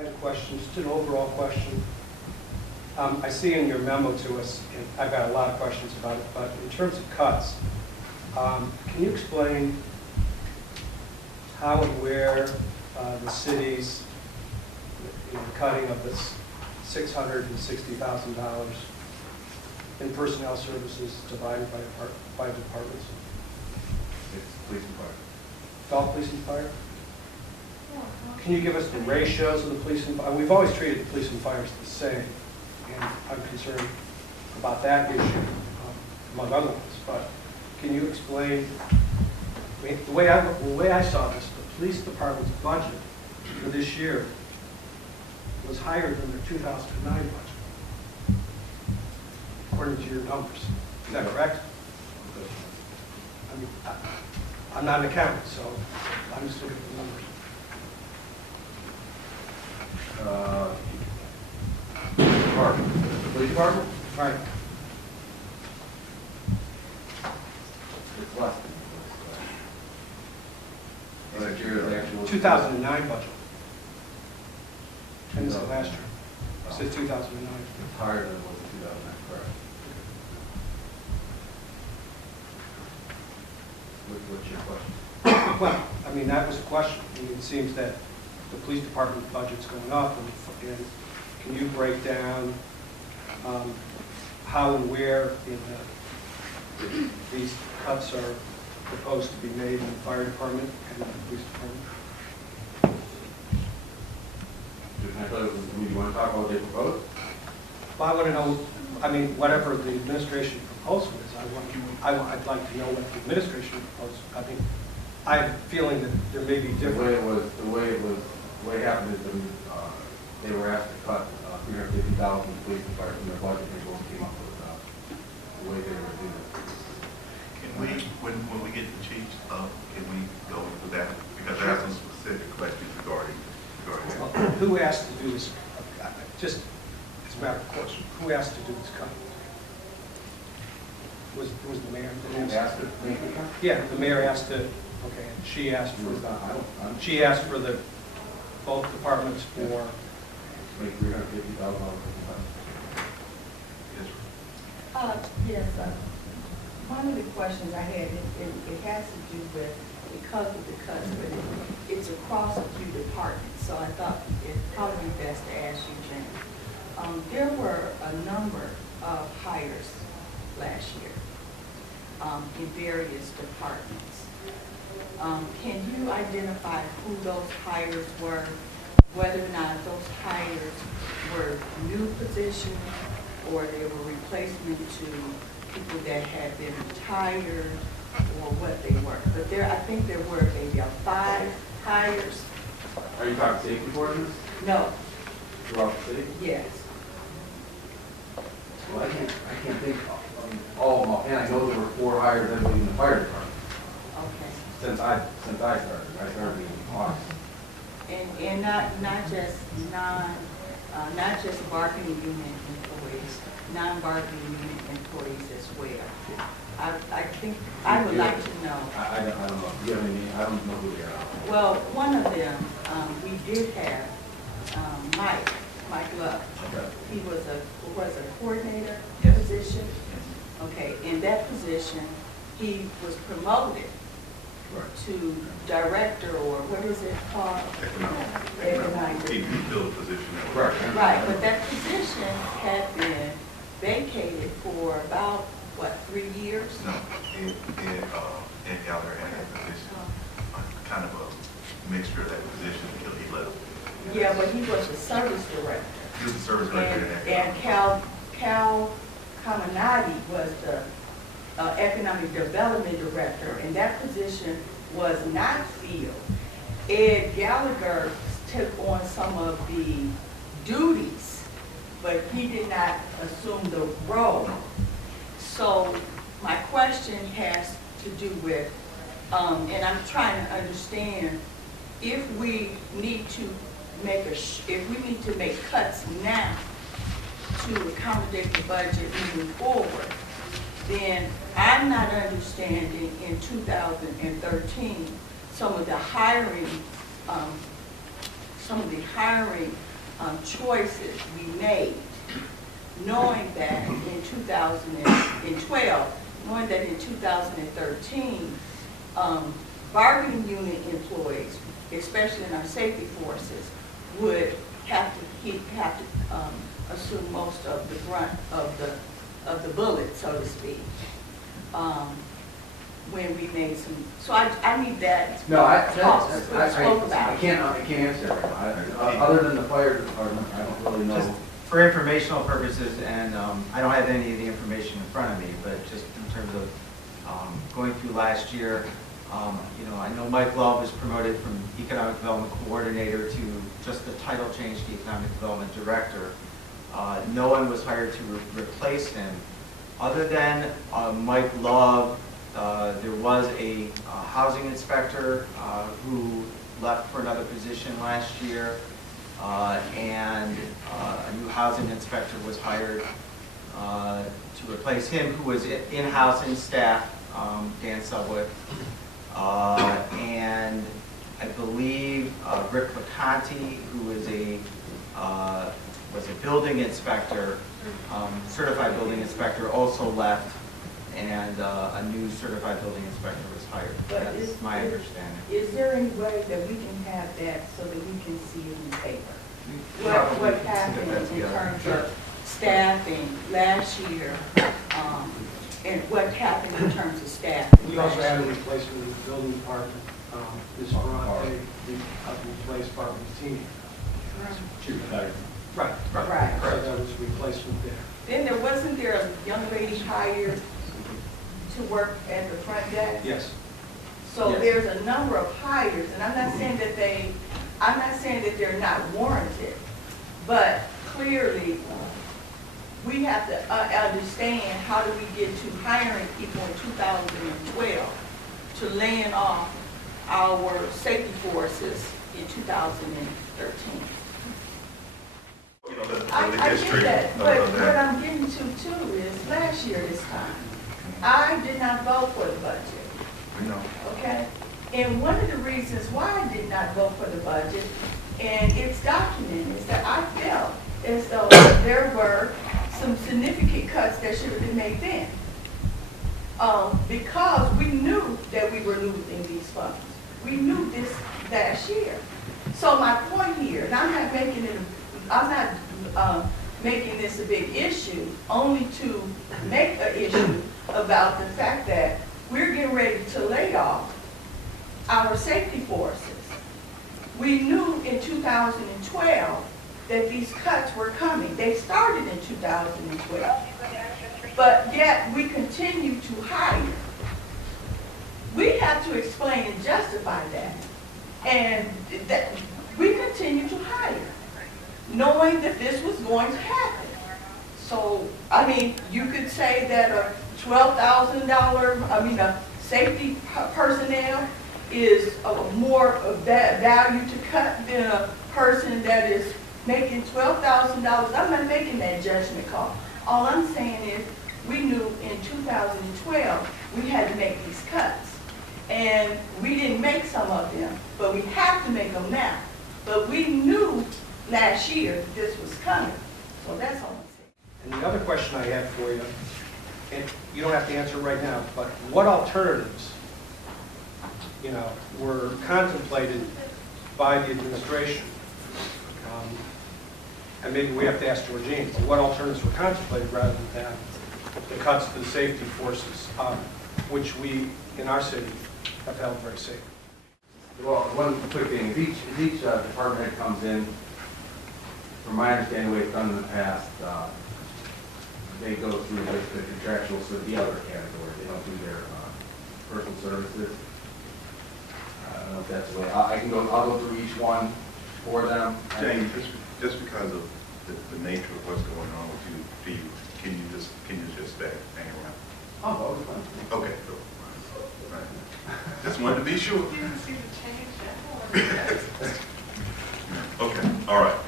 had a question, just an overall question. I see in your memo to us, and I've got a lot of questions about it, but in terms of cuts, can you explain how and where the city's cutting of this $660,000 in personnel services divided by departments? It's police and fire. It's all police and fire? Can you give us the ratios of the police and fire? We've always treated the police and fire the same, and I'm concerned about that issue, among other ones. But can you explain, I mean, the way I saw this, the police department's budget for this year was higher than their 2009 budget, according to your numbers. Is that correct? I mean, I'm not an accountant, so I'm just looking at the numbers. Police department? Right. It's less than this. Last year, the actual 2009 budget. And this is last year. I said 2009. It's higher than it was in 2009, correct? What's your question? Well, I mean, that was a question. I mean, it seems that the police department budget's going up, and can you break down how and where these cuts are proposed to be made in the fire department and the police department? Do you want to talk about what they proposed? Well, I want to know, I mean, whatever the administration proposal is, I'd like to know what the administration proposed. I mean, I have a feeling that there may be different. The way it happened is they were asked to cut $350,000 police department from their budget, and they came up with the way they were doing it. Can we, when we get the chiefs up, can we go into that? Because I have some specific questions regarding Well, that. who asked to do this? Just as a matter of course, who asked to do this cut? Was the mayor? They asked to make the cut? Yeah, the mayor asked to. Okay, she asked for she asked for the both departments for. Make $350,000. Yes, one of the questions I had, it has to do with, because of the cuts, but it's across a few departments, so I thought it'd probably be best to ask you, Jen. There were a number of hires last year in various departments. Can you identify who those hires were, whether or not those hires were new positions or they were replacement to people that had been retired or what they were? But I think there were maybe 5 hires. Are you talking safety forces No, throughout the city? yes. Well, I can't think of all of them offhand. I know there were 4 hires in the fire department. Okay. Since I started. I started in August. And not just bargaining unit employees, non-bargaining unit employees as well. I think I would like to know. I don't know. Do you have any? I don't know who they are. Well, one of them, we did have Mike Love. Okay. He was a coordinator position. Okay, in that position, he was promoted Right. to director, or what is it called? Economic. He filled a position. Correct. Right, but that position had been vacated for about, 3 years? No, Ed Gallagher had that position, kind of a mixture of that position until he left. Yeah, but he was the service director. He was the service director in And Cal Caminati was the economic development director, and that position was not filled. Ed Gallagher took on some of the duties, but he did not assume the role. So my question has to do with, and I'm trying to understand, if we need to make cuts now to accommodate the budget moving forward, then I'm not understanding in 2013 some of the hiring choices we made, knowing that in 2012, knowing that in 2013, bargaining unit employees, especially in our safety forces, would have to assume most of the brunt of the bullet, so to speak. When we made some, so I need that. No, I spoke about. can't answer that. Other than the fire department, I don't really Just know. for informational purposes, and I don't have any of the information in front of me, but just in terms of going through last year, you know, I know Mike Love was promoted from Economic Development Coordinator to just the title change to Economic Development Director. No one was hired to replace him. Other than Mike Love, there was a housing inspector who left for another position last year, and a new housing inspector was hired to replace him, who was in-house in staff, Dan Subwood. And I believe Rick Vacanti, who was a building inspector, certified building inspector, also left, and a new certified building inspector was hired. But That's my understanding. Is there any way that we can have that so that we can see it in the paper? Probably What can happened put that in together. terms of staffing last year, and what happened in terms of staffing? We also had a replacement in the building department. Ms. Bronte, replaced Barbara Martini. Right. Right. So that was a replacement there. Then wasn't there a young lady hired to work at the front desk? Yes. So Yes. there's a number of hires, and I'm not saying that they're not warranted, but clearly, we have to understand how do we get to hiring people in 2012 to laying off our safety forces in 2013. You know, the I get history that, of but what that. I'm getting to too is last year this time, I did not vote for the budget. You know, Okay? And one of the reasons why I did not vote for the budget, and it's documented, is that I felt as though there were some significant cuts that should have been made then. Because we knew that we were losing these funds. We knew this last year. So my point here, and I'm not making this a big issue, only to make an issue about the fact that we're getting ready to lay off our safety forces. We knew in 2012 that these cuts were coming. They started in 2012. But yet we continue to hire. We have to explain and justify that. And that we continue to hire, knowing that this was going to happen. So, I mean, you could say that a $12,000, safety personnel is more of that value to cut than a person that is making $12,000. I'm not making that judgment call. All I'm saying is we knew in 2012 we had to make these cuts. And we didn't make some of them, but we have to make them now. But we knew last year this was coming. So that's all I'm saying. And the other question I had for you, and you don't have to answer right now, but what alternatives, were contemplated by the administration? And maybe we have to ask Georgine, but what alternatives were contemplated rather than the cuts to the safety forces, which we, in our city, have held very safe? Well, one quick thing, if each department head comes in, from my understanding, the way it's done in the past, they go through the contractual, so the other category, they don't do their personal services. I don't know if that's the way, I'll go through each one for them. James, just because of the nature of what's going on with you, can you just hang around? Oh, fine. Okay, cool. Right. Just wanted to be sure. You didn't see the change that. Okay, all right.